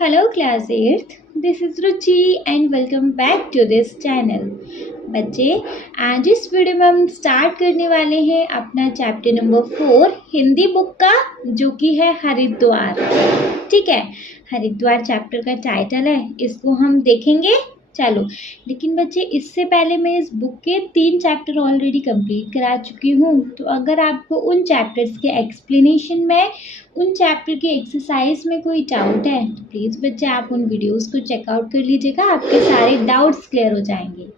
Hello class 8th, this is Ruchi and welcome back to this channel. बच्चे आज इस video में हम स्टार्ट करने वाले हैं अपना चैप्टर नंबर 4 हिंदी बुक का, जो कि है हरिद्वार। ठीक है, हरिद्वार चैप्टर का टाइटल है, इसको हम देखेंगे। चलो, लेकिन बच्चे इससे पहले मैं इस बुक के 3 चैप्टर ऑलरेडी कंप्लीट करा चुकी हूँ। तो अगर आपको उन चैप्टर्स के एक्सप्लेनेशन में, उन चैप्टर के एक्सरसाइज में कोई डाउट है तो प्लीज़ बच्चे आप उन वीडियोस को चेकआउट कर लीजिएगा, आपके सारे डाउट्स क्लियर हो जाएंगे।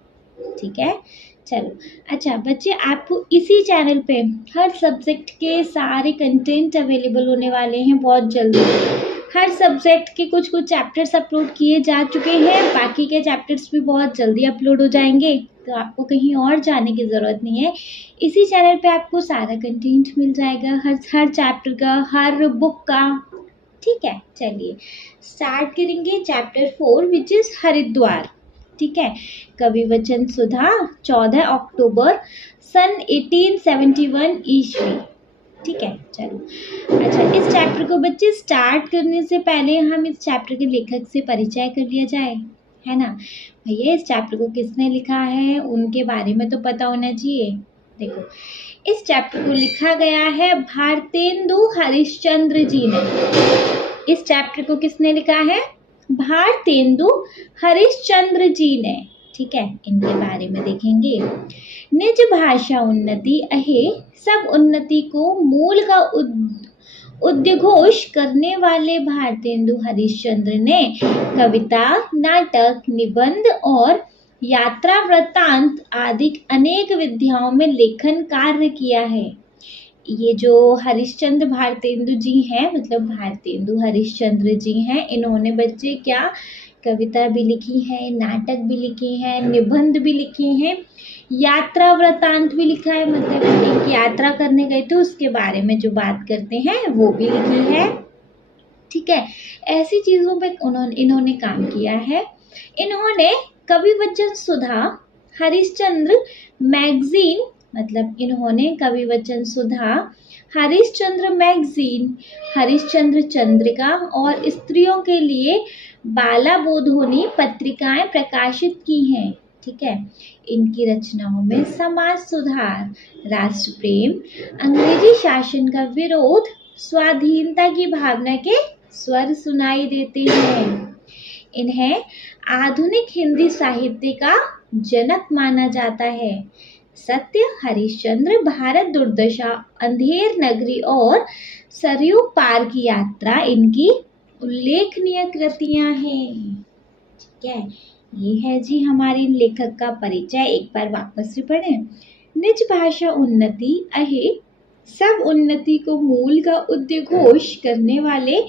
ठीक है, चलो। अच्छा बच्चे, आपको इसी चैनल पे हर सब्जेक्ट के सारे कंटेंट अवेलेबल होने वाले हैं बहुत जल्दी। हर सब्जेक्ट के कुछ कुछ चैप्टर्स अपलोड किए जा चुके हैं, बाकी के चैप्टर्स भी बहुत जल्दी अपलोड हो जाएंगे, तो आपको कहीं और जाने की ज़रूरत नहीं है। इसी चैनल पे आपको सारा कंटेंट मिल जाएगा, हर चैप्टर का, हर बुक का। ठीक है, चलिए स्टार्ट करेंगे चैप्टर 4 विच इज़ हरिद्वार। ठीक है, कवि वचन सुधा 14 अक्टूबर सन 1871 ईस्वी। ठीक है, चलो। अच्छा, इस चैप्टर को बच्चे स्टार्ट करने से पहले हम इस चैप्टर के लेखक से परिचय कर लिया जाए, है ना। भैया इस चैप्टर को किसने लिखा है उनके बारे में तो पता होना चाहिए। देखो, इस चैप्टर को लिखा गया है भारतेंदु हरिश्चंद्र जी ने। इस चैप्टर को किसने लिखा है? भारतेंदु हरिश्चंद्र जी ने। ठीक है, इनके बारे में देखेंगे। निज भाषा उन्नति अहे सब उन्नति को मूल का उद्घोष करने वाले भारतेंदु हरिश्चंद्र ने कविता, नाटक, निबंध और यात्रा वृत्तांत आदि अनेक विधाओं में लेखन कार्य किया है। ये जो हरिश्चंद्र भारतेंदु जी हैं, मतलब भारतेंदु हरिश्चंद्र जी हैं, इन्होंने बच्चे क्या कविता भी लिखी है, नाटक भी लिखी है, निबंध भी लिखी हैं, यात्रा वृत्तांत भी लिखा है, मतलब एक यात्रा करने गए थे उसके बारे में जो बात करते हैं वो भी लिखी है। ठीक है, ऐसी चीज़ों पे इन्होंने काम किया है। इन्होंने कवि वचन सुधा, हरिश्चंद्र मैगजीन, मतलब इन्होंने कवि वचन सुधा, हरिश्चंद्र मैगजीन, हरिश्चंद्र चंद्रिका और स्त्रियों के लिए बाला बोधोनी पत्रिकाएं प्रकाशित की हैं। ठीक है, इनकी रचनाओं में समाज सुधार, राष्ट्र प्रेम, अंग्रेजी शासन का विरोध, स्वाधीनता की भावना के स्वर सुनाई देते हैं। इन्हें आधुनिक हिंदी साहित्य का जनक माना जाता है। सत्य, हरिश्चंद्र, भारत दुर्दशा, अंधेर नगरी और सरयू पार की यात्रा इनकी उल्लेखनीय कृतियां हैं। ठीक है, ये है जी हमारे लेखक का परिचय। एक बार वापस से पढ़ें। निज भाषा उन्नति अहे सब उन्नति को मूल का उद्घोष करने वाले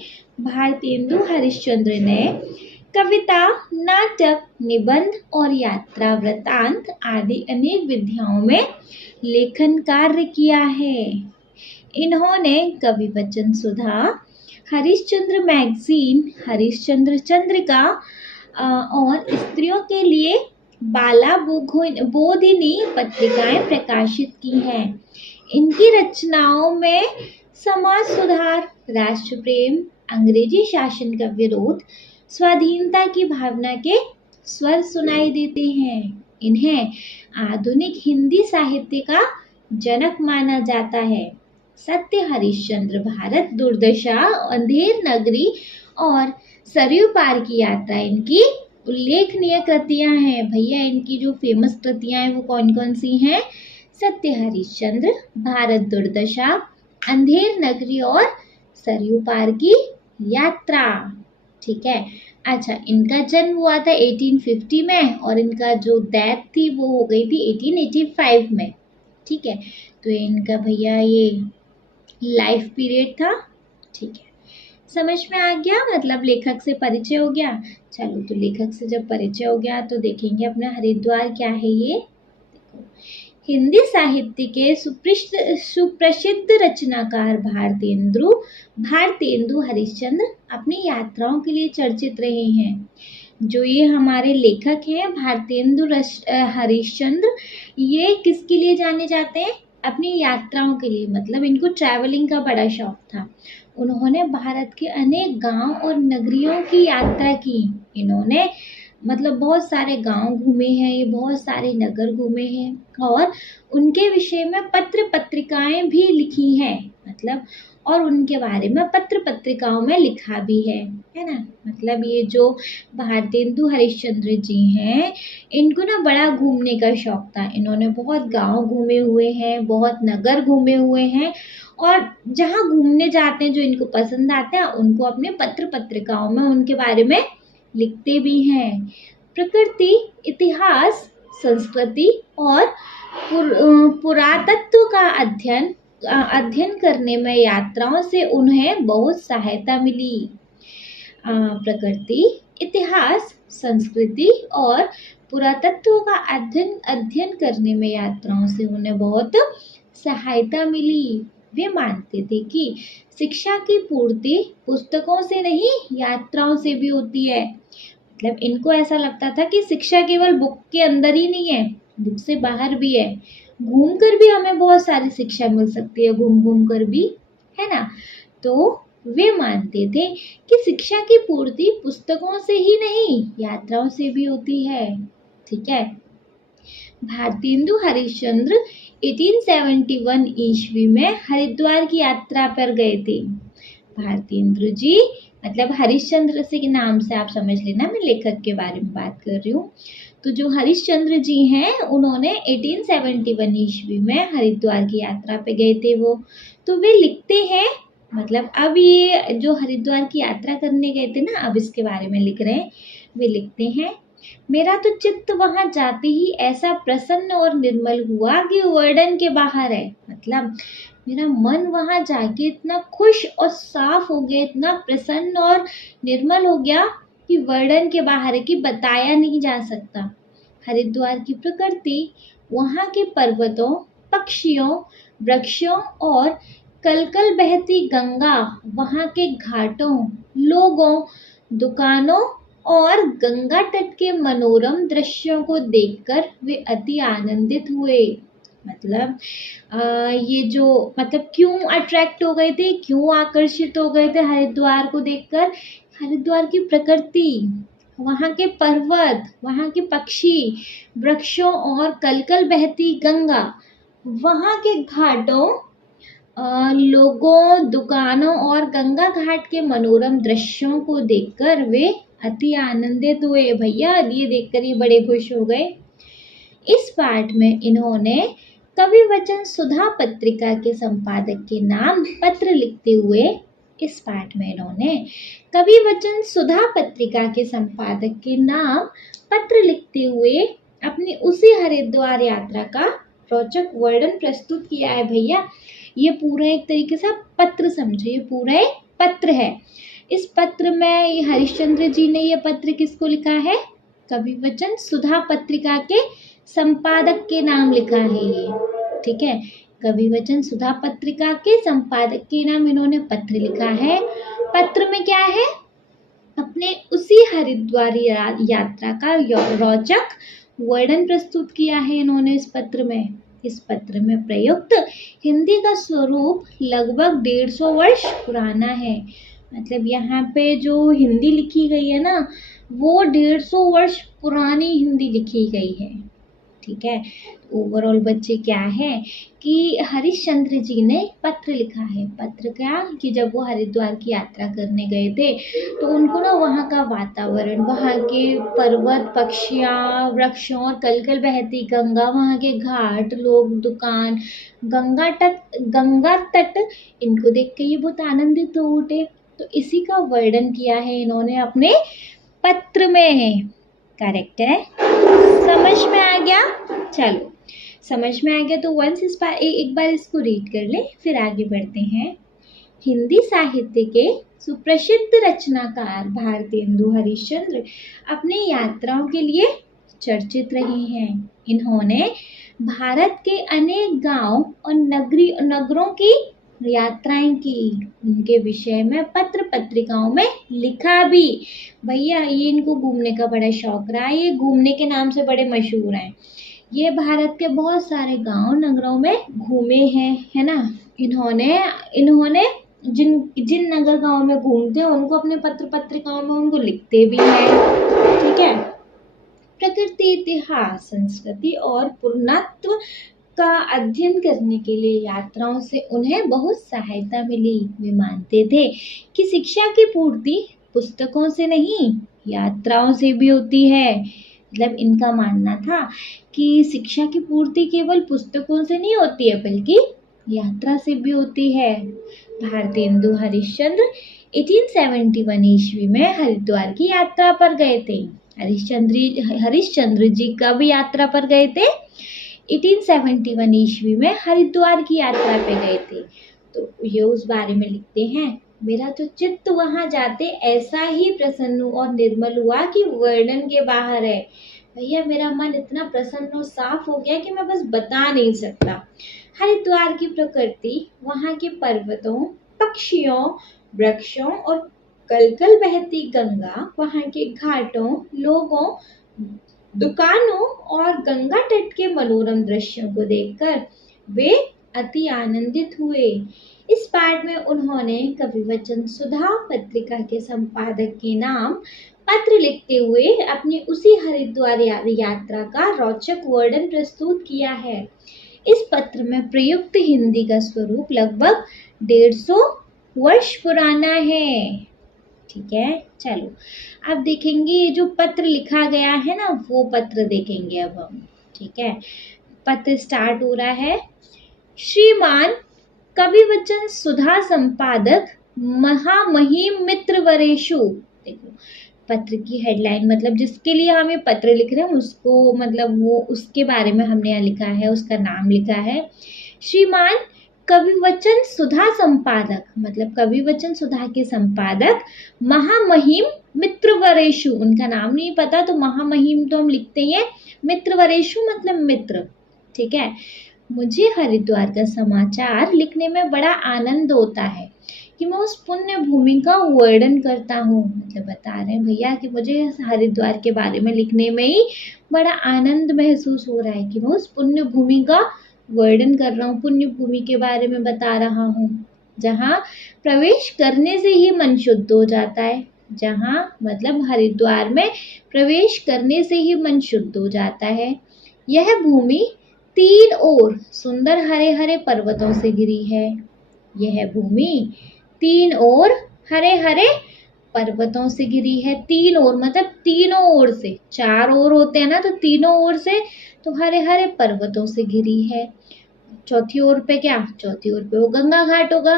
भारतेंदु हरिश्चंद्र ने कविता, नाटक, निबंध और यात्रा वृत्तांत आदि अनेक विधाओं में लेखन कार्य किया है। इन्होंने कवि वचन सुधा, हरिश्चंद्र मैगजीन, हरिश्चंद्र चंद्रिका और स्त्रियों के लिए बाला बोधिनी पत्रिकाएं प्रकाशित की हैं। इनकी रचनाओं में समाज सुधार, राष्ट्र प्रेम, अंग्रेजी शासन का विरोध, स्वाधीनता की भावना के स्वर सुनाई देते हैं। इन्हें आधुनिक हिंदी साहित्य का जनक माना जाता है। सत्य, हरिश्चंद्र, भारत दुर्दशा, अंधेर नगरी और सरयू पार की यात्रा इनकी उल्लेखनीय कृतियां हैं। भैया इनकी जो फेमस कृतियां हैं वो कौन कौन सी हैं? सत्य, हरिश्चंद्र, भारत दुर्दशा, अंधेर नगरी और सरयू पार की यात्रा। ठीक है, अच्छा, इनका जन्म हुआ था 1850 में और इनका जो डेथ थी वो हो गई थी 1885 में। ठीक है, तो इनका भैया ये लाइफ पीरियड था। ठीक है, समझ में आ गया, मतलब लेखक से परिचय हो गया। चलो, तो लेखक से जब परिचय हो गया तो देखेंगे अपना हरिद्वार क्या है। ये देखो, हिंदी साहित्य के सुप्रसिद्ध रचनाकार भारतेंदु हरिश्चंद्र अपनी यात्राओं के लिए चर्चित रहे हैं। जो ये हमारे लेखक हैं भारतेंदु हरिश्चंद्र, ये किसके लिए जाने जाते हैं? अपनी यात्राओं के लिए, मतलब इनको ट्रैवलिंग का बड़ा शौक था उन्होंने भारत के अनेक गांव और नगरियों की यात्रा की। इन्होंने मतलब बहुत सारे गांव घूमे हैं, ये बहुत सारे नगर घूमे हैं और उनके विषय में पत्र पत्रिकाएं भी लिखी हैं, मतलब और उनके बारे में पत्र पत्रिकाओं में लिखा भी है ना। मतलब ये जो भारतेंदु हरिश्चंद्र जी हैं, इनको ना बड़ा घूमने का शौक था। इन्होंने बहुत गांव घूमे हुए हैं, बहुत नगर घूमे हुए हैं और जहाँ घूमने जाते हैं जो इनको पसंद आते हैं उनको अपने पत्र पत्रिकाओं में उनके बारे में लिखते भी हैं। प्रकृति, इतिहास, संस्कृति और पुरातत्व का अध्ययन करने में यात्राओं से उन्हें बहुत सहायता मिली। प्रकृति, इतिहास, संस्कृति और पुरातत्व का अध्ययन करने में यात्राओं से उन्हें बहुत सहायता मिली। वे मानते थे कि शिक्षा की पूर्ति पुस्तकों से नहीं, यात्राओं से भी होती है। मतलब इनको ऐसा लगता था कि शिक्षा केवल बुक के अंदर ही नहीं है, बुक से बाहर भी है, घूम कर भी हमें बहुत सारी शिक्षा मिल सकती है, घूम घूम कर भी, है ना। तो वे मानते थे कि शिक्षा की पूर्ति पुस्तकों से ही नहीं, यात्राओं से भी होती है। ठीक है। भारतेंदु हरिश्चंद्र 1871 ईस्वी में हरिद्वार की यात्रा पर गए थे। भारतेंदु जी मतलब हरिश्चंद्र से के नाम से आप समझ लेना, मैं लेखक के बारे में बात कर रही हूँ। तो जो हरिश्चंद्र जी हैं उन्होंने 1871 ईस्वी में हरिद्वार की यात्रा पे गए थे वो। तो वे लिखते हैं, मतलब अब ये जो हरिद्वार की यात्रा करने गए थे ना, अब इसके बारे में लिख रहे हैं। वे लिखते हैं, मेरा तो चित्त वहां जाते ही ऐसा प्रसन्न और निर्मल हुआ कि वर्णन के बाहर है। मतलब मेरा मन वहां जाके इतना खुश और साफ हो गया, इतना प्रसन्न और निर्मल हो गया कि वर्णन के बाहर है, कि बताया नहीं जा सकता। हरिद्वार की प्रकृति, वहां के पर्वतों, पक्षियों, वृक्षों और कलकल बहती गंगा, वहां के घाटों, लोगों, दुकानों और गंगा तट के मनोरम दृश्यों को देखकर वे अति आनंदित हुए। मतलब ये जो मतलब क्यों अट्रैक्ट हो गए थे, क्यों आकर्षित हो गए थे हरिद्वार को देखकर? हरिद्वार की प्रकृति, वहाँ के पर्वत, वहाँ के पक्षी, वृक्षों और कलकल बहती गंगा, वहाँ के घाटों, लोगों, दुकानों और गंगा घाट के मनोरम दृश्यों को देखकर वे अति आनंदित हुए। भैया ये देखकर ये बड़े खुश हो गए। इस पाठ में इन्होंने कवि वचन सुधा पत्रिका के संपादक के नाम पत्र लिखते हुए, इस पाठ में इन्होंने कवि वचन सुधा पत्रिका के संपादक के नाम पत्र लिखते हुए अपनी उसी हरिद्वार यात्रा का रोचक वर्णन प्रस्तुत किया है। भैया ये पूरा एक तरीके से पत्र समझिए, ये पूरा एक पत्र है। इस पत्र में हरिश्चंद्र जी ने ये पत्र किसको लिखा है? कवि वचन सुधा पत्रिका के संपादक के नाम लिखा है ये। ठीक है, कवि वचन सुधा पत्रिका के संपादक के नाम इन्होंने पत्र लिखा है। पत्र में क्या है? अपने उसी हरिद्वार यात्रा का रोचक वर्णन प्रस्तुत किया है इन्होंने इस पत्र में। इस पत्र में प्रयुक्त हिंदी का स्वरूप लगभग 150 वर्ष पुराना है। मतलब यहाँ पे जो हिंदी लिखी गई है ना, वो 150 वर्ष पुरानी हिंदी लिखी गई है। ठीक है, ओवरऑल बच्चे क्या है कि हरिश्चंद्र जी ने पत्र लिखा है। पत्र क्या कि जब वो हरिद्वार की यात्रा करने गए थे तो उनको ना वहाँ का वातावरण, वहाँ के पर्वत, पक्षियाँ, वृक्षों और कलकल बहती गंगा, वहाँ के घाट, लोग, दुकान, गंगा तट, इनको देख के ये बहुत आनंदित हो उठे। तो इसी का वर्णन किया है इन्होंने अपने पत्र में। करेक्ट है, समझ में आ गया? चलो समझ में आ गया तो वंस एक बार इसको रीड कर ले, फिर आगे बढ़ते हैं। हिंदी साहित्य के सुप्रसिद्ध रचनाकार भारतेंदु हरिश्चंद्र अपनी यात्राओं के लिए चर्चित रहे हैं। इन्होंने भारत के अनेक गांव और नगरों की यात्राएं की, उनके विषय में पत्र पत्रिकाओं में लिखा भी। भैया ये इनको घूमने का बड़ा शौक रहा, ये घूमने के नाम से बड़े मशहूर हैं। ये भारत के बहुत सारे गांव नगरों में घूमे हैं, है ना। इन्होंने जिन जिन नगर गांव में घूमते हैं उनको अपने पत्र पत्रिकाओं में उनको लिखते भी हैं। ठीक है। प्रकृति, इतिहास, संस्कृति और पुरातत्व का अध्ययन करने के लिए यात्राओं से उन्हें बहुत सहायता मिली। वे मानते थे कि शिक्षा की पूर्ति पुस्तकों से नहीं, यात्राओं से भी होती है। मतलब इनका मानना था कि शिक्षा की पूर्ति केवल पुस्तकों से नहीं होती है बल्कि यात्रा से भी होती है। भारतेंदु हरिश्चंद्र 1871 ईस्वी में हरिद्वार की यात्रा पर गए थे। हरिश्चंद्र जी कब यात्रा पर गए थे? 1871 ईस्वी में हरिद्वार की यात्रा पे गए थे। तो ये उस बारे में लिखते हैं, मेरा तो चित्त वहां जाते ऐसा ही प्रसन्न और निर्मल हुआ कि वर्णन के बाहर है। भैया मेरा मन इतना प्रसन्न और साफ हो गया कि मैं बस बता नहीं सकता। हरिद्वार की प्रकृति, वहां के पर्वतों, पक्षियों, वृक्षों और कलकल बहती गंगा, वहां के घाटों, लोगों, दुकानों और गंगा तट के मनोरम दृश्यों को देखकर वे अति आनंदित हुए। इस पाठ में उन्होंने कविवचन सुधा पत्रिका के संपादक के नाम पत्र लिखते हुए अपनी उसी हरिद्वार यात्रा का रोचक वर्णन प्रस्तुत किया है। इस पत्र में प्रयुक्त हिंदी का स्वरूप लगभग 150 वर्ष पुराना है। ठीक है, चलो अब देखेंगे ये जो पत्र लिखा गया है ना, वो पत्र देखेंगे अब हम। ठीक है, पत्र स्टार्ट हो रहा है, श्रीमान कविवचन सुधा संपादक महामहिम मित्र वरेशु। देखो पत्र की हेडलाइन, मतलब जिसके लिए हम ये पत्र लिख रहे हैं उसको, मतलब वो उसके बारे में हमने यहाँ लिखा है, उसका नाम लिखा है श्रीमान कविवचन सुधा संपादक, मतलब कविवचन सुधा के संपादक महामहिम मित्रवरेशु। उनका नाम नहीं पता तो महामहिम तो हम लिखते हैं, मित्रवरेशु मतलब मित्र। ठीक है, मुझे हरिद्वार का समाचार लिखने में बड़ा आनंद होता है कि मैं उस पुण्य भूमि का वर्णन करता हूँ। मतलब बता रहे हैं भैया कि मुझे हरिद्वार के बारे में लिखने में ही बड़ा आनंद महसूस हो रहा है कि मैं उस पुण्य भूमि का वर्णन कर रहा हूँ, पुण्य भूमि के बारे में बता रहा हूँ, जहाँ प्रवेश करने से ही मन शुद्ध हो जाता है। जहाँ मतलब हरिद्वार में प्रवेश करने से ही मन शुद्ध हो जाता है। यह भूमि 3 ओर सुंदर हरे हरे पर्वतों से घिरी है। यह भूमि 3 ओर हरे हरे पर्वतों से घिरी है। 3 ओर मतलब तीनों ओर से, 4 ओर होते हैं ना, तो तीनों ओर से तो हरे हरे पर्वतों से घिरी है। चौथी ओर पे क्या? चौथी ओर पे वो गंगा घाट होगा,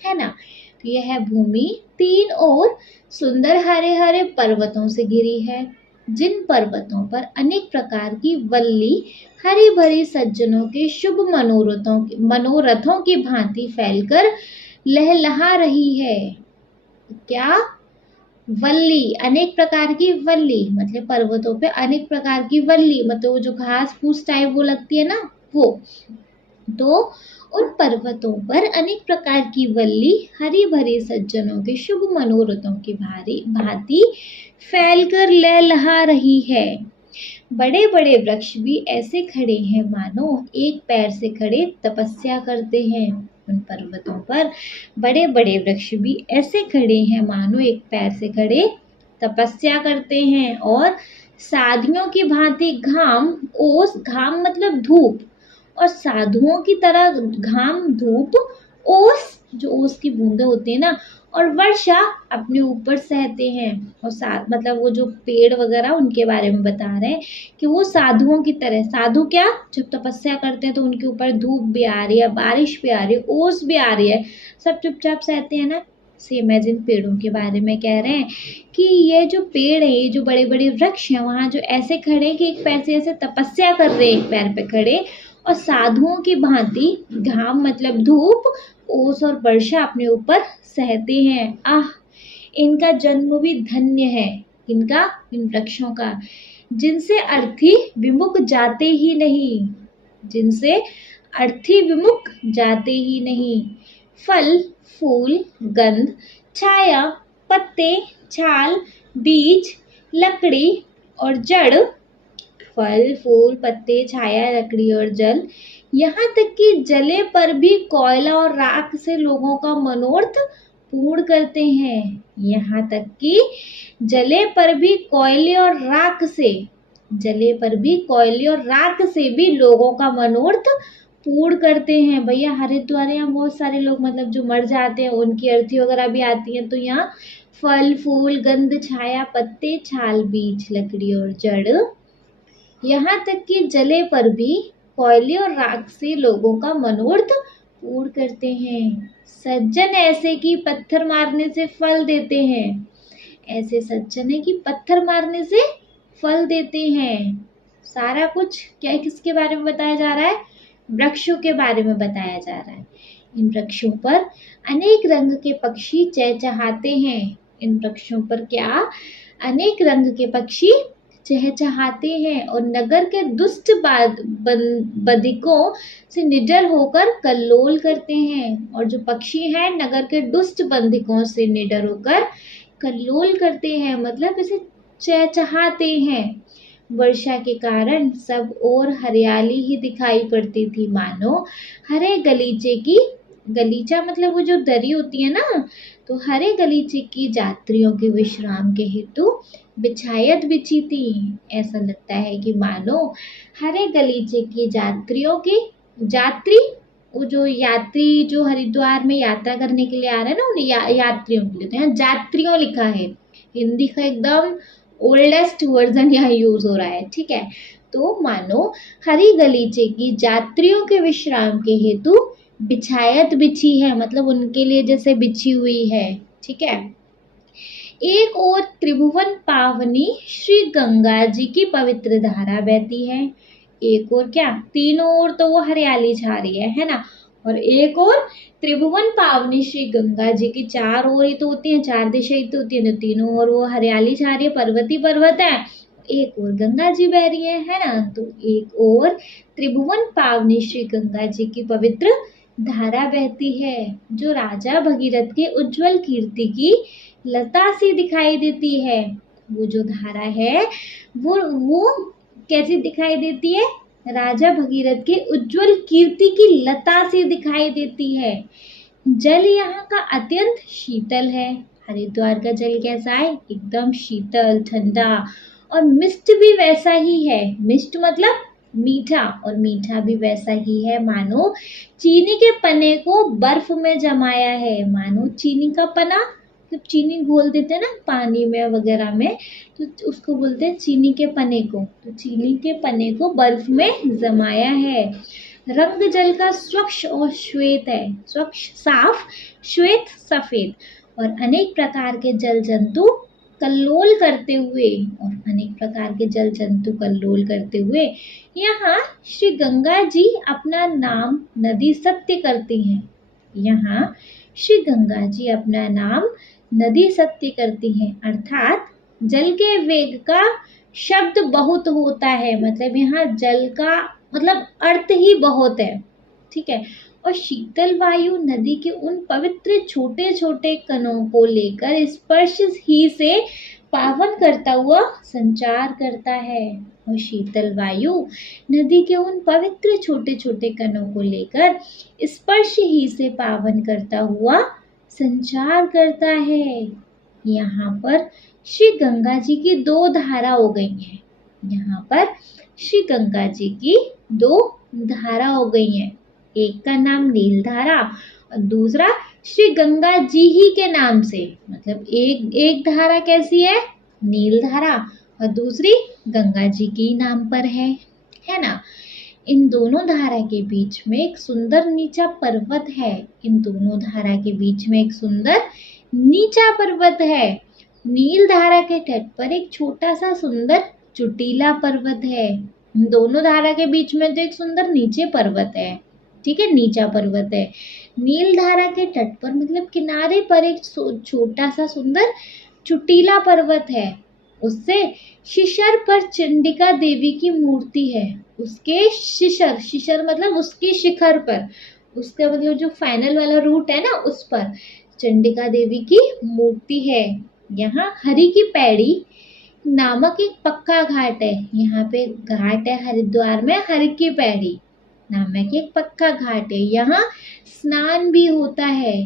है ना। तो यह भूमि 3 ओर सुंदर हरे हरे पर्वतों से घिरी है, जिन पर्वतों पर अनेक प्रकार की वल्ली हरी भरी सज्जनों के शुभ मनोरथों की भांति फैलकर लहलहा रही है। क्या? वल्ली, अनेक प्रकार की वल्ली, मतलब पर्वतों पे अनेक प्रकार की वल्ली, मतलब वो जो घास फूस टाइप वो लगती है ना, वो। तो उन पर्वतों पर अनेक प्रकार की वल्ली हरी भरी सज्जनों के शुभ मनोरथों की भांति फैलकर लहलहा रही है। बड़े बड़े वृक्ष भी ऐसे खड़े हैं मानो एक पैर से खड़े तपस्या करते हैं। उन पर्वतों पर बड़े बड़े वृक्ष भी ऐसे खड़े हैं मानो एक पैर से खड़े तपस्या करते हैं, और साधियों की भांति घाम ओस, घाम मतलब धूप, और साधुओं की तरह घाम धूप ओस, जो ओस की बूंदें होती है ना, और वर्षा अपने ऊपर सहते हैं। और साथ मतलब वो जो पेड़ वगैरह उनके बारे में बता रहे हैं कि वो साधुओं की तरह, साधु क्या, जब तपस्या करते हैं तो उनके ऊपर धूप भी आ रही है, बारिश भी आ रही है, ओस भी आ रही है, सब चुपचाप सहते हैं ना। सेम एज इन पेड़ों के बारे में कह रहे हैं कि ये जो पेड़ है, ये जो बड़े बड़े वृक्ष हैं, वहाँ जो ऐसे खड़े हैं कि एक पैर से ऐसे तपस्या कर रहे हैं, एक पैर पे खड़े, और साधुओं की भांति घाम मतलब धूप, ओस और वर्षा अपने ऊपर सहते हैं। आह, इनका जन्म भी धन्य है। इनका, इन वृक्षों का, जिनसे अर्थी विमुख जाते ही नहीं, जिनसे अर्थी विमुख जाते ही नहीं। फल, फूल, गंध, छाया, पत्ते, छाल, बीज, लकड़ी और जड़, फल, फूल, पत्ते, छाया, लकड़ी और जल, यहाँ तक कि जले पर भी कोयला और राख से लोगों का मनोरथ पूर्ण करते हैं। यहाँ तक कि जले पर भी कोयले और राख से जले पर भी कोयले और राख से भी लोगों का मनोरथ पूर्ण करते हैं। भैया हरिद्वार यहाँ बहुत सारे लोग मतलब जो मर जाते हैं उनकी अर्थी वगैरह भी आती है। तो यहाँ फल फूल गंध छाया पत्ते छाल बीज लकड़ी और जड़, यहाँ तक कि जले पर भी कोयले और राख से लोगों का मनोरथ पूर्ण करते हैं। सज्जन ऐसे कि पत्थर मारने से फल देते हैं। ऐसे सज्जन है कि पत्थर मारने से फल देते हैं। सारा कुछ क्या किसके बारे में बताया जा रहा है? वृक्षों के बारे में बताया जा रहा है। इन वृक्षों पर अनेक रंग के पक्षी चहचहाते हैं। इन वृक्षों पर क्या अनेक रंग के पक्षी चहचहाते हैं और नगर के दुष्ट बंदिकों से निडर होकर कल्लोल करते हैं। और जो पक्षी हैं नगर के दुष्ट बंदिकों से निडर होकर कल्लोल करते हैं, मतलब इसे चहचहाते हैं। वर्षा के कारण सब ओर हरियाली ही दिखाई पड़ती थी, मानो हरे गलीचे की गलीचा मतलब वो जो दरी होती है ना, तो हरे गलीचे की यात्रियों के विश्राम के हेतु बिछायत बिछी थी। ऐसा लगता है कि मानो हरे गलीचे की यात्रियों की यात्री वो जो यात्री जो हरिद्वार में यात्रा करने के लिए आ रहे हैं ना उन यात्रियों के लिए, तो यहाँ यात्रियों लिखा है। हिंदी का एकदम ओल्डेस्ट वर्जन यहाँ यूज हो रहा है, ठीक है। तो मानो हरी गलीचे की यात्रियों के विश्राम के हेतु बिछायत बिछी है, मतलब उनके लिए जैसे बिछी हुई है, ठीक है। एक और त्रिभुवन पावनी श्री गंगा जी की पवित्र धारा बहती है। एक और क्या, तीनों ओर तो वो हरियाली छा रही है ना। और एक और त्रिभुवन पावनी श्री गंगा जी की चार ओर ही तो होती है, चार दिशा ही तो होती है, तो तीनों ओर वो हरियाली छा रही है, पर्वत ही पर्वत है। एक और गंगा जी बह रही है ना। तो एक और त्रिभुवन पावनी श्री गंगा जी की पवित्र धारा बहती है, जो राजा भगीरथ के उज्जवल कीर्ति की लता सी दिखाई देती है। वो जो धारा है वो कैसी दिखाई देती है? राजा भगीरथ के उज्जवल कीर्ति की लता सी दिखाई देती है। जल यहाँ का अत्यंत शीतल है। हरिद्वार का जल कैसा है? एकदम शीतल ठंडा, और मिष्ट भी वैसा ही है। मिष्ट मतलब मीठा, और मीठा भी वैसा ही है मानो चीनी के पन्ने को बर्फ में जमाया है। मानो चीनी का पना, जब चीनी घोल देते हैं ना पानी में वगैरह में, तो उसको बोलते हैं चीनी के पन्ने को। तो चीनी के पन्ने को बर्फ में जमाया है। रंग जल का स्वच्छ और श्वेत है, स्वच्छ साफ, श्वेत सफेद, और अनेक प्रकार के जल जंतु कल्लोल करते हुए यहाँ श्री गंगा जी अपना नाम नदी सत्य करती हैं। यहाँ श्री गंगा जी अपना नाम नदी सत्य करती हैं, अर्थात जल के वेग का शब्द बहुत होता है। मतलब यहाँ जल का मतलब अर्थ ही बहुत है, ठीक है। और शीतल वायु नदी के उन पवित्र छोटे छोटे कणों को लेकर स्पर्श ही से पावन करता हुआ संचार करता है। और शीतल वायु नदी के उन पवित्र छोटे छोटे कणों को लेकर स्पर्श ही से पावन करता हुआ संचार करता है। यहाँ पर श्री गंगा जी की दो धारा हो गई हैं। यहाँ पर श्री गंगा जी की दो धारा हो गई हैं। एक का नाम नील धारा और दूसरा श्री गंगा जी ही के नाम से, मतलब एक धारा कैसी है? नील धारा, और दूसरी गंगा जी के नाम पर है ना। इन दोनों धारा के बीच में एक सुंदर नीचा पर्वत है। इन दोनों धारा के बीच में एक सुंदर नीचा पर्वत है। नील धारा के तट पर एक छोटा सा सुंदर चुटीला पर्वत है। इन दोनों धारा के बीच में तो एक सुंदर नीचे पर्वत है, ठीक है, नीचा पर्वत है। नील धारा के तट पर मतलब किनारे पर एक छोटा सा सुंदर चुटीला पर्वत है। उससे शिशर पर चंडिका देवी की मूर्ति है। उसके शिशर मतलब उसकी शिखर पर, उसका मतलब जो फाइनल वाला रूट है ना उस पर चंडिका देवी की मूर्ति है। यहाँ हरि की पैड़ी नामक एक पक्का घाट है। यहाँ पे घाट है हरिद्वार में, हरि की पैड़ी। नामक एक पक्का घाट है। यहाँ स्नान भी होता है।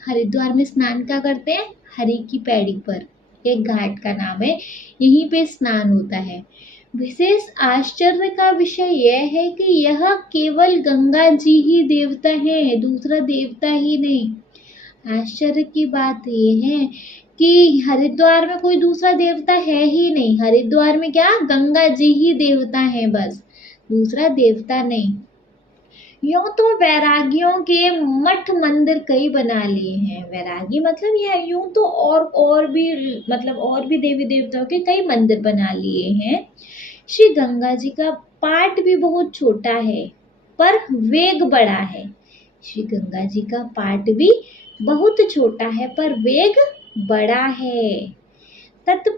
हरिद्वार में स्नान क्या करते हैं? हरि की पैड़ी पर एक घाट का नाम है, यहीं पे स्नान होता है। विशेष आश्चर्य का विषय यह है कि यह केवल गंगा जी ही देवता है, दूसरा देवता ही नहीं। आश्चर्य की बात यह है कि हरिद्वार में कोई दूसरा देवता है ही नहीं। हरिद्वार में क्या? गंगा जी ही देवता है, बस दूसरा देवता नहीं। यूं तो वैरागियों के मठ मंदिर कई बना लिए हैं। वैरागी मतलब यह यूं तो और भी मतलब और भी देवी देवताओं के कई मंदिर बना लिए हैं। श्री गंगा जी का पाट भी बहुत छोटा है पर वेग बड़ा है। श्री गंगा जी का पाट भी बहुत छोटा है पर वेग बड़ा है। तट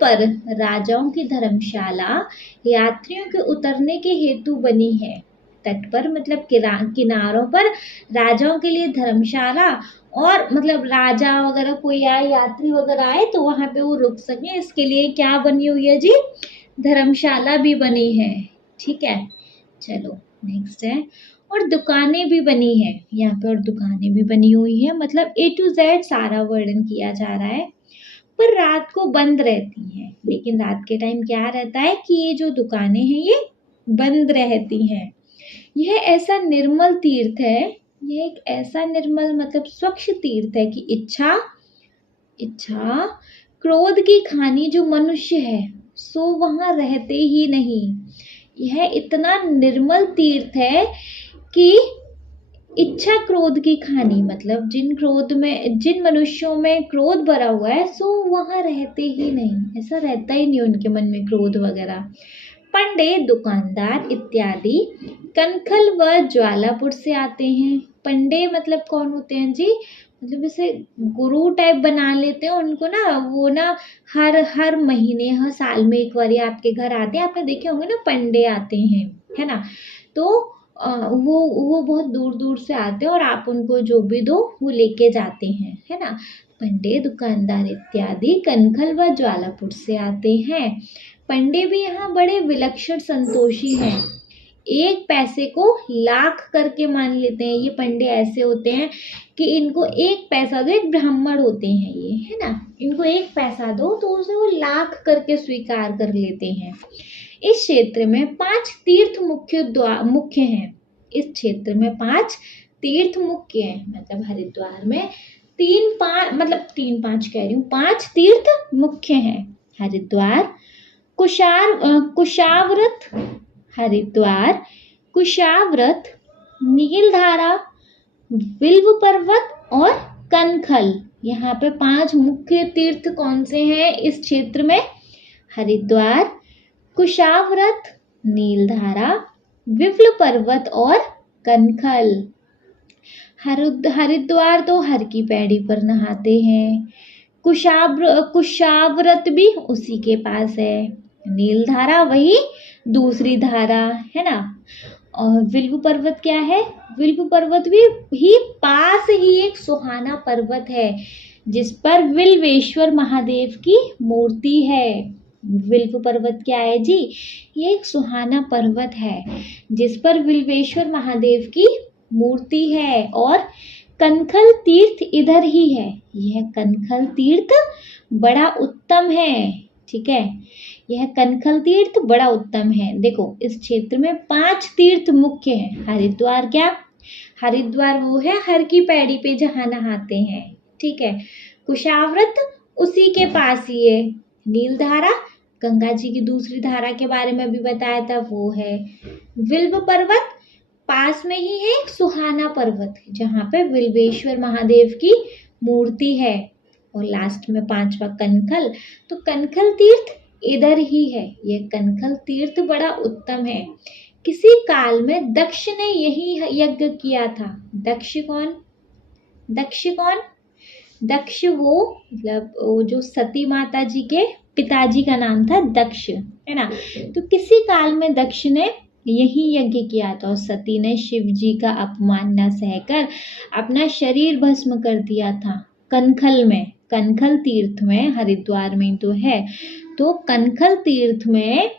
पर राजाओं की धर्मशाला यात्रियों के उतरने के हेतु बनी है। तट पर मतलब किनारों पर राजाओं के लिए धर्मशाला, और मतलब राजा वगैरह कोई आए, यात्री वगैरह आए तो वहां पे वो रुक सके, इसके लिए क्या बनी हुई है जी? धर्मशाला भी बनी है। ठीक है, चलो नेक्स्ट है। और दुकानें भी बनी है यहाँ पे, और दुकानें भी बनी हुई है, मतलब A to Z सारा वर्णन किया जा रहा है। पर रात को बंद रहती हैं, लेकिन रात के टाइम क्या रहता है कि ये जो दुकानें हैं ये बंद रहती हैं। यह ऐसा निर्मल तीर्थ है, यह एक ऐसा निर्मल मतलब स्वच्छ तीर्थ है कि इच्छा क्रोध की खानी जो मनुष्य है सो वहां रहते ही नहीं। यह इतना निर्मल तीर्थ है कि इच्छा क्रोध की खानी मतलब जिन मनुष्यों में क्रोध भरा हुआ है सो वहां रहते ही नहीं, ऐसा रहता ही नहीं उनके मन में क्रोध वगैरह। पंडे, दुकानदार इत्यादि कनखल व ज्वालापुर से आते हैं। पंडे मतलब कौन होते हैं जी? मतलब जैसे गुरु टाइप बना लेते हैं उनको ना, वो ना हर महीने हर साल में एक बार आपके घर आते हैं। आपने देखे होंगे ना पंडे आते हैं, है ना? तो वो बहुत दूर दूर से आते हैं और आप उनको जो भी दो वो लेके जाते हैं, है ना? पंडे, दुकानदार इत्यादि कनखल व ज्वालापुर से आते हैं। पंडे भी यहाँ बड़े विलक्षण संतोषी हैं। एक पैसे को लाख करके मान लेते हैं। ये पंडे ऐसे होते हैं कि इनको एक पैसा दो, एक ब्राह्मण होते हैं ये, है ना? इनको एक पैसा दो तो उसे वो लाख करके स्वीकार कर लेते हैं। इस क्षेत्र में 5 तीर्थ मुख्य हैं। इस क्षेत्र में 5 तीर्थ मुख्य हैं, मतलब हरिद्वार में 5 तीर्थ मुख्य हैं। हरिद्वार, कुशाव्रत, हरिद्वार, कुशाव्रत, नीलधारा, विल्व पर्वत और कनखल। यहाँ पे 5 मुख्य तीर्थ कौन से हैं इस क्षेत्र में? हरिद्वार, कुशाव्रत, नीलधारा, विल्व पर्वत और कनखल। हरिद्वार तो हर की पैड़ी पर नहाते हैं। कुशाव्रत भी उसी के पास है। नीलधारा वही दूसरी धारा, है ना? और विल्व पर्वत क्या है? विल्व पर्वत भी पास ही एक सुहाना पर्वत है जिस पर विल्वेश्वर महादेव की मूर्ति है। विल्व पर्वत क्या है जी? ये एक सुहाना पर्वत है जिस पर विल्वेश्वर महादेव की मूर्ति है। और कनखल तीर्थ इधर ही है। यह कनखल तीर्थ बड़ा उत्तम है। ठीक है, यह कनखल तीर्थ बड़ा उत्तम है। देखो इस क्षेत्र में 5 तीर्थ मुख्य हैं। हरिद्वार क्या? हरिद्वार वो है हर की पैड़ी पे जहाँ नहाते हैं। ठीक है, कुशाव्रत उसी के पास ही है। नीलधारा गंगा जी की दूसरी धारा के बारे में भी बताया था, वो है। विल्व पर्वत पास में ही है, एक सुहाना पर्वत जहाँ पे विल्वेश्वर महादेव की मूर्ति है। और लास्ट में 5वां कनखल, तो कनखल तीर्थ इधर ही है। यह कनखल तीर्थ बड़ा उत्तम है। किसी काल में दक्ष ने यही यज्ञ किया था। दक्ष कौन? दक्ष वो मतलब वो जो सती माता जी के पिताजी का नाम था दक्ष, है ना? तो किसी काल में दक्ष ने यही यज्ञ किया था और सती ने शिव जी का अपमान न सहकर अपना शरीर भस्म कर दिया था। कनखल तीर्थ में, हरिद्वार में तो है, तो कनखल तीर्थ में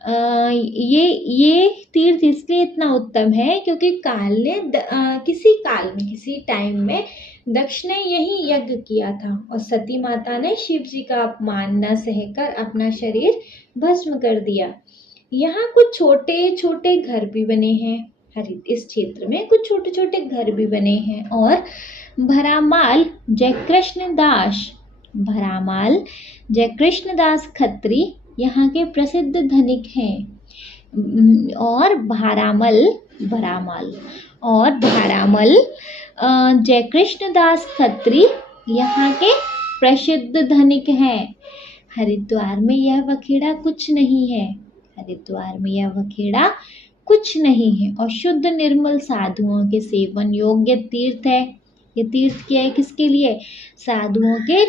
ये तीर्थ इसलिए इतना उत्तम है क्योंकि किसी काल में, किसी टाइम में दक्ष ने यही यज्ञ किया था और सती माता ने शिव जी का अपमान न सहकर अपना शरीर भस्म कर दिया। यहाँ कुछ छोटे छोटे घर भी बने हैं, इस क्षेत्र में कुछ छोटे छोटे घर भी बने हैं। और भरामाल जयकृष्ण दास खत्री यहाँ के प्रसिद्ध धनिक हैं। और भारामल जयकृष्ण दास खत्री यहाँ के प्रसिद्ध धनिक हैं। हरिद्वार में यह बखेड़ा कुछ नहीं है और शुद्ध निर्मल साधुओं के सेवन योग्य तीर्थ है। ये तीर्थ क्या है, किसके लिए?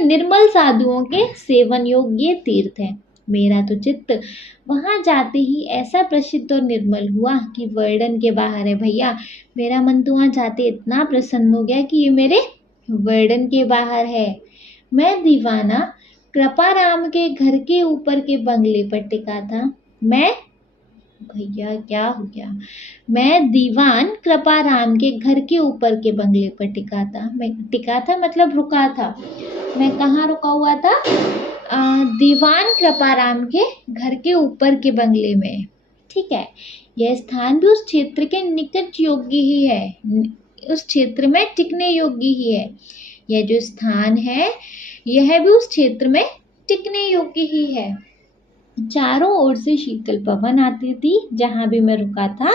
निर्मल साधुओं के सेवन योग्य तीर्थ है। मेरा तो चित्त वहां जाते ही ऐसा प्रसिद्ध और निर्मल हुआ कि वर्णन के बाहर है भैया। मेरा मन तो वहां जाते इतना प्रसन्न हो गया कि ये मेरे वर्णन के बाहर है। मैं दीवाना कृपाराम के घर के ऊपर के बंगले पर टिका था। मैं दीवान कृपाराम के घर के ऊपर के बंगले पर टिका था मतलब रुका था। मैं कहाँ रुका हुआ था? दीवान कृपाराम के घर के ऊपर के बंगले में। ठीक है, यह स्थान भी उस क्षेत्र के निकट योग्य ही है, उस क्षेत्र में टिकने योग्य ही है। यह जो स्थान है यह भी उस क्षेत्र में टिकने योग्य ही है। चारों ओर से शीतल पवन आती थी। जहाँ भी मैं रुका था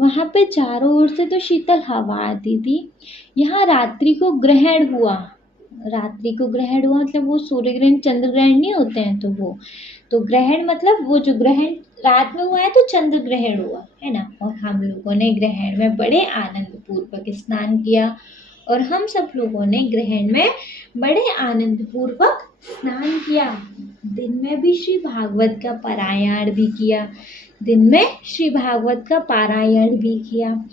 वहाँ पे चारों ओर से तो शीतल हवा आती थी। यहाँ रात्रि को ग्रहण हुआ मतलब वो सूर्य ग्रहण चंद्र ग्रहण नहीं होते हैं, तो ग्रहण मतलब वो जो ग्रहण रात में हुआ है तो चंद्र ग्रहण हुआ है ना। और हम लोगों ने ग्रहण में बड़े आनंद पूर्वक स्नान किया और हम सब लोगों ने ग्रहण में बड़े आनंद पूर्वक स्नान किया। दिन में भी श्री भागवत का पारायण भी किया।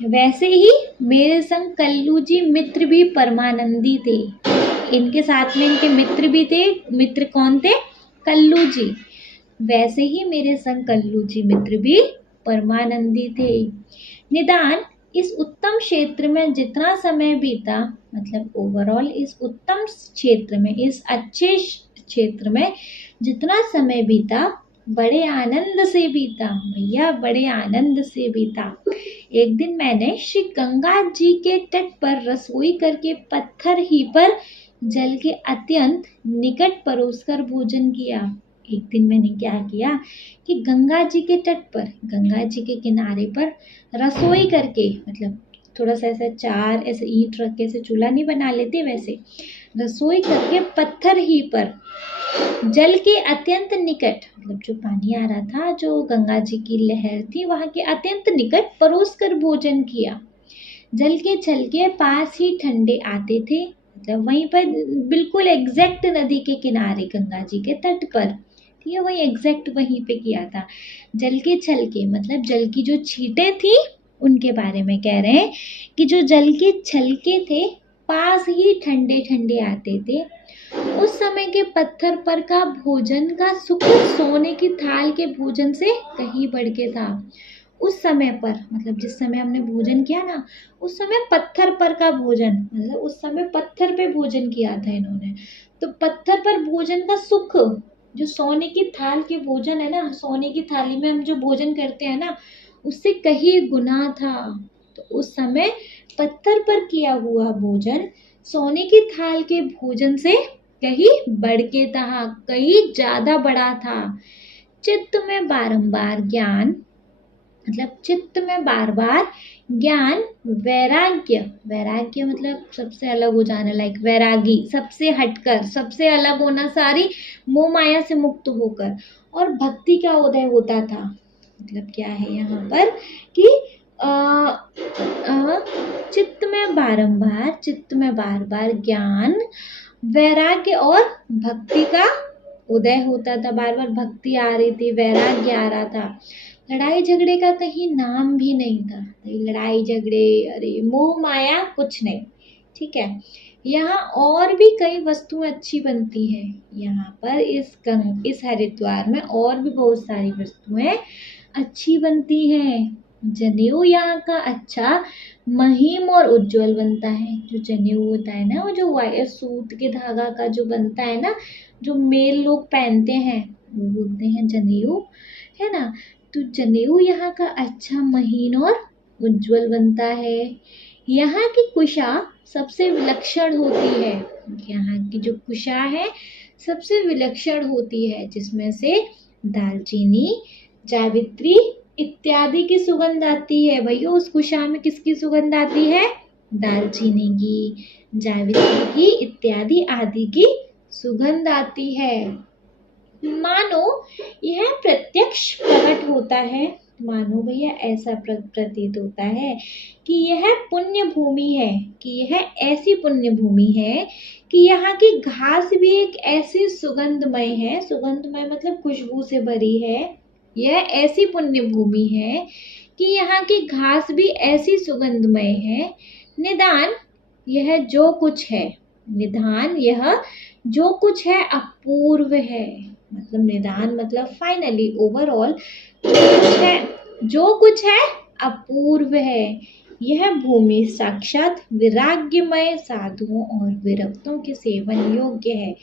वैसे ही मेरे संग कल्लू जी मित्र भी परमानंदी थे। इनके साथ में इनके मित्र भी थे। मित्र कौन थे? कल्लू जी। वैसे ही मेरे संग कल्लू जी मित्र भी परमानंदी थे। निदान इस उत्तम क्षेत्र में जितना समय बीता, मतलब ओवरऑल इस उत्तम क्षेत्र में, इस अच्छे क्षेत्र में जितना समय बीता बड़े आनंद से बीता भैया, बड़े आनंद से बीता। एक दिन मैंने श्री गंगा जी के तट पर रसोई करके पत्थर ही पर जल के अत्यंत निकट परोसकर भोजन किया। एक दिन मैंने क्या किया कि गंगा जी के तट पर, गंगा जी के किनारे पर रसोई करके, मतलब थोड़ा सा ऐसे ईंट रख के ऐसे चूल्हा नहीं बना लेते, वैसे रसोई करके पत्थर ही पर जल के अत्यंत निकट, मतलब जो पानी आ रहा था, जो गंगा जी की लहर थी वहां के अत्यंत निकट परोस कर भोजन किया। जल के छलके पास ही ठंडे आते थे, मतलब वहीं पर बिल्कुल एग्जैक्ट नदी के किनारे गंगा जी के तट पर, ठीक है, वही एग्जैक्ट वहीं पे किया था। जल के छलके मतलब जल की जो छींटे थी उनके बारे में कह रहे हैं कि जो जल के छलके थे पास ही ठंडे ठंडे आते थे। उस समय के पत्थर पर का भोजन का सुख सोने की थाल के भोजन से कहीं बढ़ के था। उस समय पर मतलब जिस समय हमने भोजन किया ना, उस समय पत्थर पर का भोजन, मतलब उस समय पत्थर पे भोजन किया था इन्होंने, तो पत्थर पर भोजन का सुख जो सोने की थाल के भोजन है ना, सोने की थाली में हम जो भोजन करते हैं ना, उससे कहीं गुना था। तो उस समय पत्थर पर किया हुआ भोजन सोने की थाल के भोजन से कहीं बढ़ के था, कहीं ज्यादा बड़ा था। चित्त में बारंबार ज्ञान, मतलब चित्त में बार बार ज्ञान, वैराग्य मतलब सबसे अलग हो जाना, लाइक वैरागी, सबसे हटकर, सबसे अलग होना, सारी मोह माया से मुक्त होकर, और भक्ति का उदय होता था। मतलब क्या है यहाँ पर कि चित्त में बार बार ज्ञान, वैराग्य और भक्ति का उदय होता था। बार बार भक्ति आ रही थी, वैराग्य आ रहा था। लड़ाई झगड़े का कहीं नाम भी नहीं था। लड़ाई झगड़े, अरे मोह माया कुछ नहीं, ठीक है। यहाँ और भी कई वस्तुएं अच्छी बनती हैं। यहाँ पर इस हरिद्वार में और भी बहुत सारी वस्तुएं अच्छी बनती हैं। जनेऊ यहाँ का अच्छा महीन और उज्जवल बनता है। जो जनेऊ होता है ना, वो जो वायर सूत के धागा का जो बनता है ना, जो मेल लोग पहनते हैं, वो बोलते हैं जनेऊ, है ना। तो जनेऊ यहाँ का अच्छा महीन और उज्जवल बनता है। यहाँ की कुशा सबसे विलक्षण होती है। यहाँ की जो कुशा है सबसे विलक्षण होती है, जिसमें से दालचीनी, जावित्री इत्यादि की सुगंध आती है। भैया उस कुशा में किसकी सुगंध आती है? दालचीनी की, जावित्री की इत्यादि आदि की सुगंध आती है। मानो यह प्रत्यक्ष प्रकट होता है, मानो भैया ऐसा प्रतीत होता है कि यह पुण्य भूमि है, कि यह ऐसी पुण्य भूमि है कि यहाँ की घास भी एक ऐसी सुगंधमय है, सुगंधमय मतलब खुशबू से भरी है। यह ऐसी पुण्य भूमि है कि यहाँ की घास भी ऐसी सुगंधमय है। निदान यह जो कुछ है, निदान यह जो कुछ है अपूर्व है। मतलब निदान मतलब फाइनली, ओवरऑल जो कुछ है अपूर्व है। यह भूमि साक्षात विराग्यमय साधुओं और विरक्तों के सेवन योग्य है।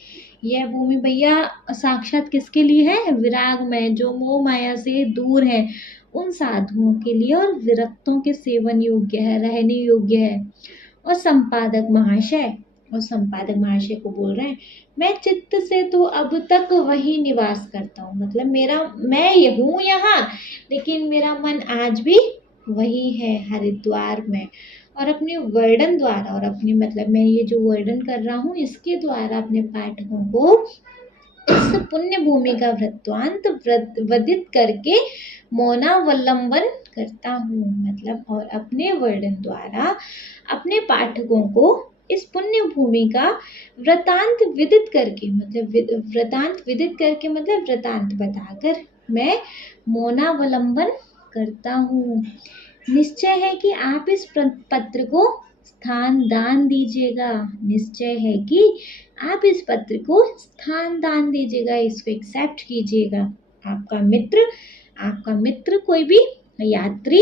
यह भूमि भैया साक्षात किसके लिए है? विरागमय, जो मोह माया से दूर है, उन साधुओं के लिए और विरक्तों के सेवन योग्य है, रहने योग्य है। और संपादक महाशय को बोल रहे हैं, मैं चित्त से तो अब तक वही निवास करता हूँ। मतलब मैं हूँ यहाँ, लेकिन मेरा मन आज भी वही है, हरिद्वार में। और अपने वर्णन द्वारा, और अपनी मतलब मैं ये जो वर्णन कर रहा हूँ इसके द्वारा अपने पाठकों को इस पुण्य भूमि का वृत्तांत वदित करके मौनावलंबन करता हूँ। मतलब और अपने वर्णन द्वारा अपने पाठकों को इस पुण्य भूमि का वृतांत विदित करके, मतलब वृतांत विदित करके मतलब वृतांत बताकर मैं मौनावलंबन करता हूँ। निश्चय है कि आप इस पत्र को स्थान दान दीजिएगा। निश्चय है कि आप इस पत्र को स्थान दान दीजिएगा, इसको एक्सेप्ट कीजिएगा। आपका मित्र कोई भी यात्री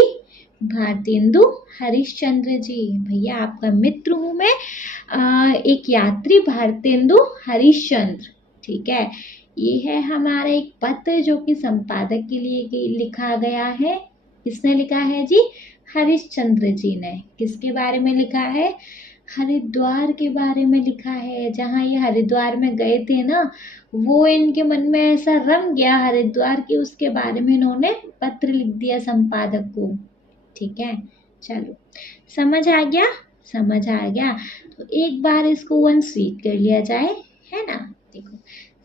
भारतेंदु हरिश्चंद्र जी। भैया आपका मित्र हूँ मैं, एक यात्री भारतेंदु हरिश्चंद्र। ठीक है, ये है हमारा एक पत्र जो कि संपादक के लिए लिखा गया है। किसने लिखा है जी? हरिश्चंद्र जी ने। किसके बारे में लिखा है? हरिद्वार के बारे में लिखा है। जहाँ ये हरिद्वार में गए थे ना, वो इनके मन में ऐसा रम गया हरिद्वार की, उसके बारे में इन्होंने पत्र लिख दिया संपादक को। ठीक है, चलो समझ आ गया? समझ आ गया तो एक बार इसको वंस रीड कर लिया जाए, है ना। देखो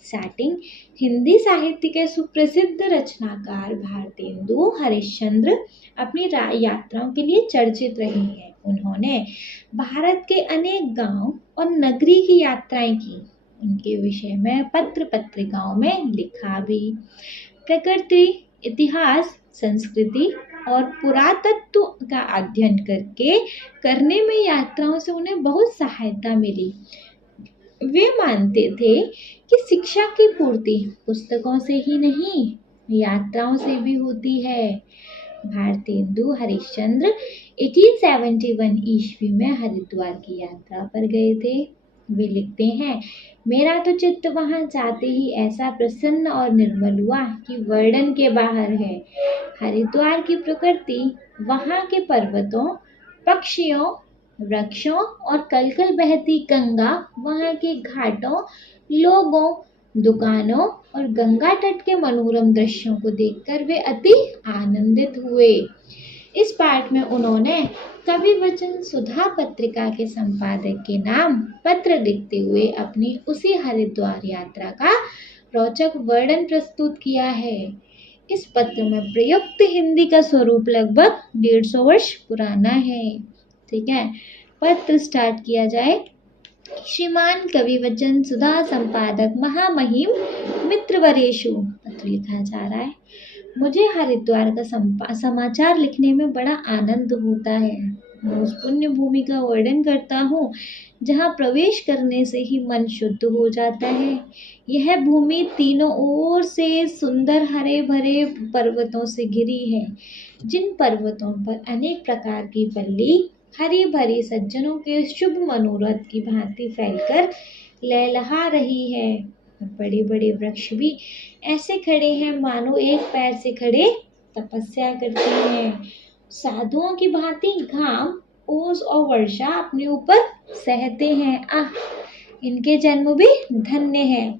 स्टार्टिंग, हिंदी साहित्य के सुप्रसिद्ध रचनाकार भारतेंदु हरिश्चंद्र अपनी यात्राओं के लिए चर्चित रहे हैं। उन्होंने भारत के अनेक गांव और नगरी की यात्राएं की। उनके विषय में पत्र पत्रिकाओं में लिखा भी। प्रकृति, इतिहास, संस्कृति और पुरातत्व का अध्ययन करने में यात्राओं से उन्हें बहुत सहायता मिली। वे मानते थे कि शिक्षा की पूर्ति पुस्तकों से ही नहीं, यात्राओं से भी होती है। भारतेंदु हरिश्चंद्र 1871 ईस्वी में हरिद्वार की यात्रा पर गए थे। वे लिखते हैं, मेरा तो चित्त वहां जाते ही ऐसा प्रसन्न और निर्मल हुआ कि वर्णन के बाहर है। हरिद्वार की प्रकृति, वहां के पर्वतों, पक्षियों, वृक्षों और कलकल बहती गंगा, वहां के घाटों, लोगों, दुकानों और गंगा तट के मनोरम दृश्यों को देखकर वे अति आनंदित हुए। इस पाठ में उन्होंने कवि वचन सुधा पत्रिका के संपादक के नाम पत्र लिखते हुए अपनी उसी हरिद्वार यात्रा का रोचक वर्णन प्रस्तुत किया है। इस पत्र में प्रयुक्त हिंदी का स्वरूप लगभग 150 वर्ष पुराना है। ठीक है, पत्र स्टार्ट किया जाए। श्रीमान कवि वचन सुधा संपादक महामहिम मित्रवरेशु, पत्र लिखा जा रहा है। मुझे हरिद्वार का समाचार लिखने में बड़ा आनंद होता है। मैं उस पुण्य भूमि का वर्णन करता हूँ जहाँ प्रवेश करने से ही मन शुद्ध हो जाता है। यह भूमि तीनों ओर से सुंदर हरे भरे पर्वतों से घिरी है, जिन पर्वतों पर अनेक प्रकार की पल्ली हरी भरी सज्जनों के शुभ मनोरथ की भांति फैलकर लहलहा रही है। और बड़े बड़े वृक्ष भी ऐसे खड़े हैं मानो एक पैर से खड़े तपस्या करते हैं। साधुओं की भांति घाम, ओस और वर्षा अपने ऊपर सहते हैं। आह, इनके जन्म भी धन्य है,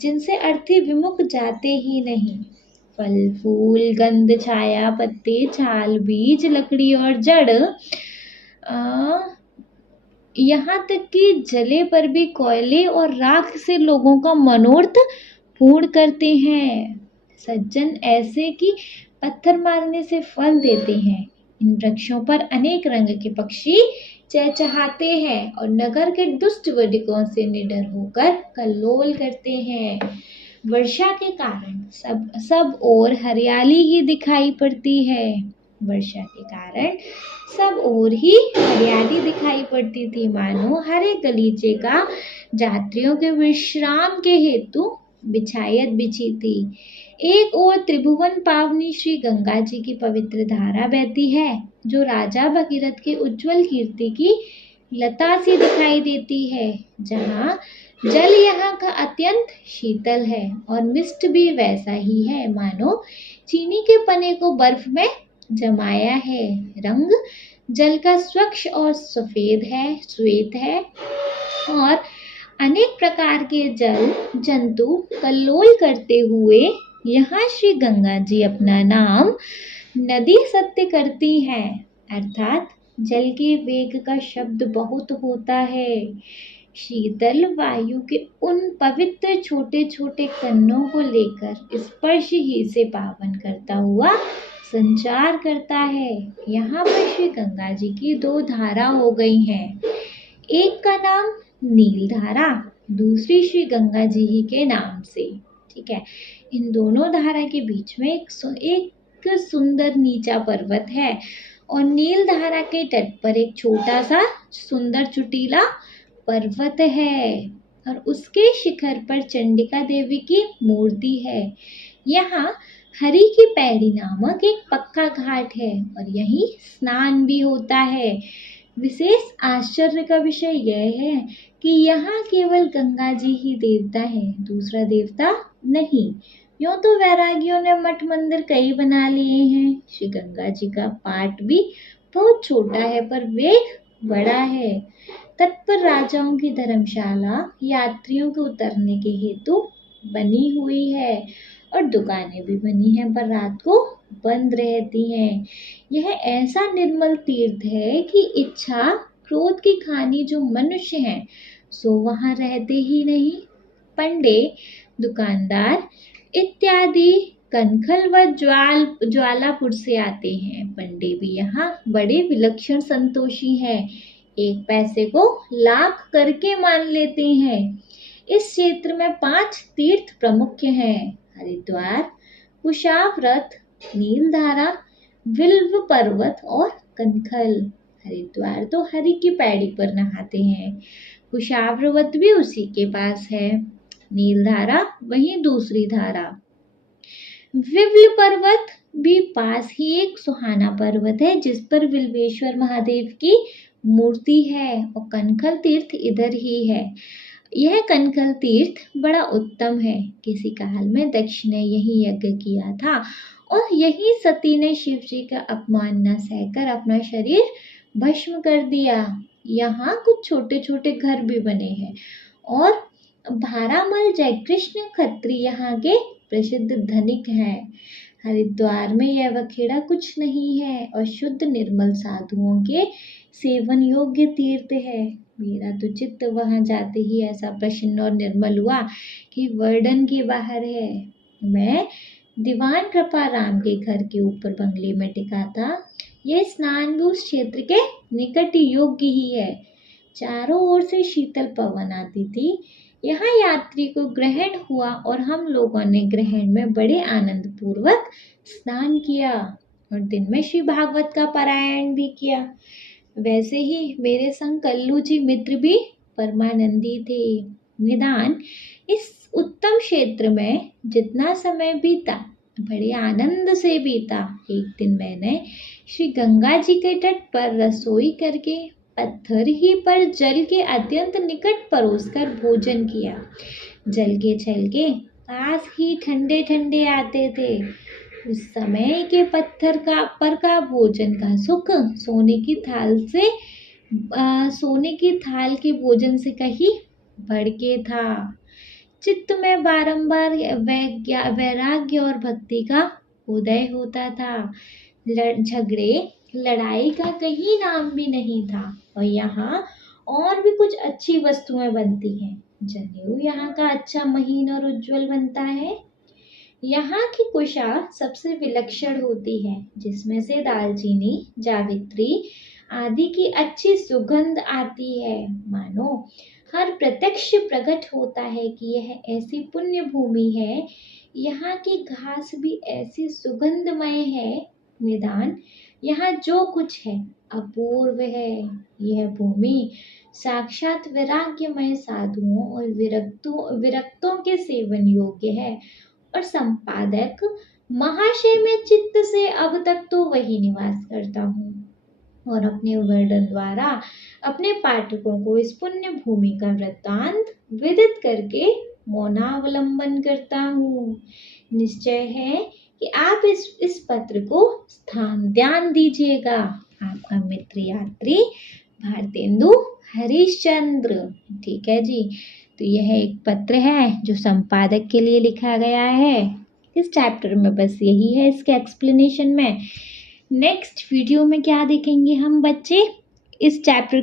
जिनसे अर्थी विमुख जाते ही नहीं। फल फूल, गंध, छाया, पत्ते, छाल, बीज, लकड़ी और जड़, यहाँ तक कि जले पर भी कोयले और राख से लोगों का मनोरथ पूर्ण करते हैं। सज्जन ऐसे कि पत्थर मारने से फल देते हैं। इन वृक्षों पर अनेक रंग के पक्षी चहचहाते हैं और नगर के दुष्ट वडिकों से निडर होकर कल्लोल करते हैं। वर्षा के कारण सब ओर हरियाली ही दिखाई पड़ती है। वर्षा के कारण सब ओर ही हरियाली दिखाई पड़ती थी, मानो हर एक गलीचे का यात्रियों के विश्राम के हेतु बिछायत बिछी थी। एक ओर त्रिभुवन पावनी श्री गंगा जी की पवित्र धारा बहती है, जो राजा भगीरथ के उज्जवल कीर्ति की लता सी दिखाई देती है। जहाँ जल यहाँ का अत्यंत शीतल है और मिष्ट भी वैसा ही है, मानो चीनी के पने को बर्फ में जमाया है। रंग जल का स्वच्छ और सफेद है, श्वेत है और अनेक प्रकार के जल जंतु कल्लोल करते हुए यहाँ श्री गंगा जी अपना नाम नदी सत्य करती हैं। अर्थात जल के वेग का शब्द बहुत होता है। शीतल वायु के उन पवित्र छोटे छोटे कणों को लेकर स्पर्श ही से पावन करता हुआ संचार करता है। यहाँ पर श्री गंगा जी की दो धारा हो गई हैं। एक का नाम नील धारा, दूसरी श्री गंगा जी ही के नाम से। ठीक है, इन दोनों धारा के बीच में एक सुंदर नीचा पर्वत है और नील धारा के तट पर एक छोटा सा सुंदर चुटीला पर्वत है और उसके शिखर पर चंडिका देवी की मूर्ति है। यहाँ हरि की पैड़ी नामक एक पक्का घाट है और यहीं स्नान भी होता है। विशेष आश्चर्य का विषय यह है कि यहाँ केवल गंगा जी ही देवता है, दूसरा देवता नहीं। यूं तो वैरागियों ने मठ मंदिर कई बना लिए हैं। श्री गंगा जी का पाट भी बहुत छोटा है पर वेग बड़ा है। तट पर राजाओं की धर्मशाला यात्रियों के उतरने के हेतु बनी हुई है और दुकानें भी बनी हैं, पर रात को बंद रहती हैं। यह ऐसा निर्मल तीर्थ है कि इच्छा क्रोध की खानी जो मनुष्य हैं सो वहाँ रहते ही नहीं। पंडे, दुकानदार इत्यादि कनखल व ज्वालापुर से आते हैं। पंडे भी यहाँ बड़े विलक्षण संतोषी हैं, एक पैसे को लाख करके मान लेते हैं। इस क्षेत्र में 5 तीर्थ प्रमुख हैं: हरिद्वार, कुशाव्रत, नीलधारा, विल्व पर्वत और कनखल। हरिद्वार तो हरि की पैड़ी पर नहाते हैं, कुशाव्रत भी उसी के पास है, नीलधारा वहीं दूसरी धारा। विल्व पर्वत भी पास ही एक सुहाना पर्वत है जिस पर विल्वेश्वर महादेव की मूर्ति है और कनखल तीर्थ इधर ही है। यह कनखल तीर्थ बड़ा उत्तम है। किसी काल में दक्ष ने यही यज्ञ किया था और यही सती ने शिव जी का अपमान न सहकर अपना शरीर भस्म कर दिया। यहाँ कुछ छोटे छोटे घर भी बने हैं और भारामल जयकृष्ण खत्री यहाँ के प्रसिद्ध धनिक हैं। हरिद्वार में यह वखेड़ा कुछ नहीं है और शुद्ध निर्मल साधुओं के सेवन योग्य तीर्थ है। मेरा तो चित्त वहाँ जाते ही ऐसा प्रसन्न और निर्मल हुआ कि वर्णन के बाहर है। मैं दीवान कृपा राम के घर के ऊपर बंगले में टिका था। यह स्नान भी उस क्षेत्र के निकट योग्य ही है। चारों ओर से शीतल पवन आती थी। यहाँ यात्री को ग्रहण हुआ और हम लोगों ने ग्रहण में बड़े आनंद पूर्वक स्नान किया और दिन में श्री भागवत का पारायण भी किया। वैसे ही मेरे संग कल्लू जी मित्र भी परमानंदी थे। निदान इस उत्तम क्षेत्र में जितना समय बीता बड़े आनंद से बीता। एक दिन मैंने श्री गंगा जी के तट पर रसोई करके पत्थर ही पर जल के अत्यंत निकट परोसकर भोजन किया। जल के छलके पास ही ठंडे ठंडे आते थे। उस समय के पत्थर का भोजन का सुख सोने की थाल के भोजन से कहीं बढ़ के था। चित्त में बारंबार वैराग्य और भक्ति का उदय होता था। झगड़े लड़ाई का कहीं नाम भी नहीं था। और यहाँ और भी कुछ अच्छी वस्तुएं बनती हैं। जनेऊ यहाँ का अच्छा महीन और उज्जवल बनता है। यहाँ की कुशा सबसे विलक्षण होती है, जिसमें से दालचीनी, जावित्री आदि की अच्छी सुगंध आती है। मानो हर प्रत्यक्ष प्रकट होता है कि यह ऐसी पुण्य भूमि है। यहाँ की घास भी ऐसी सुगंधमय है। निदान यहाँ जो कुछ है अपूर्व है। यह भूमि साक्षात वैराग्यमय साधुओं और विरक्तों के सेवन योग्य है। और संपादक महाशय में चित्त से अब तक तो वही निवास करता हूँ और अपने वर्णन द्वारा अपने पाठकों को इस पुण्य भूमि का वृत्तांत विदित करके मौनावलंबन करता हूँ। निश्चय है कि आप इस पत्र को ध्यान दीजिएगा। आपका मित्र यात्री भारतेंदु हरिश्चंद्र। ठीक है जी। तो यह एक पत्र है जो संपादक के लिए लिखा गया है। इस चैप्टर में बस यही है इसके एक्सप्लेनेशन में। नेक्स्ट वीडियो में क्या देखेंगे हम बच्चे? इस चैप्टर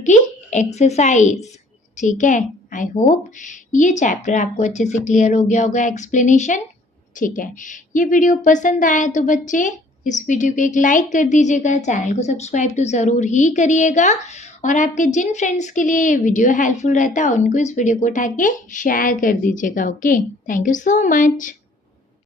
की एक्सरसाइज। ठीक है। आई होप ये चैप्टर आपको अच्छे से क्लियर हो गया होगा एक्सप्लेनेशन। ठीक है। ये वीडियो पसंद आया तो बच्चे इस वीडियो को एक लाइक कर दीजिएगा। चैनल को सब्सक्राइब तो ज़रूर ही करिएगा। और आपके जिन फ्रेंड्स के लिए ये वीडियो हेल्पफुल रहता है उनको इस वीडियो को उठा के शेयर कर दीजिएगा। Okay, thank you so much.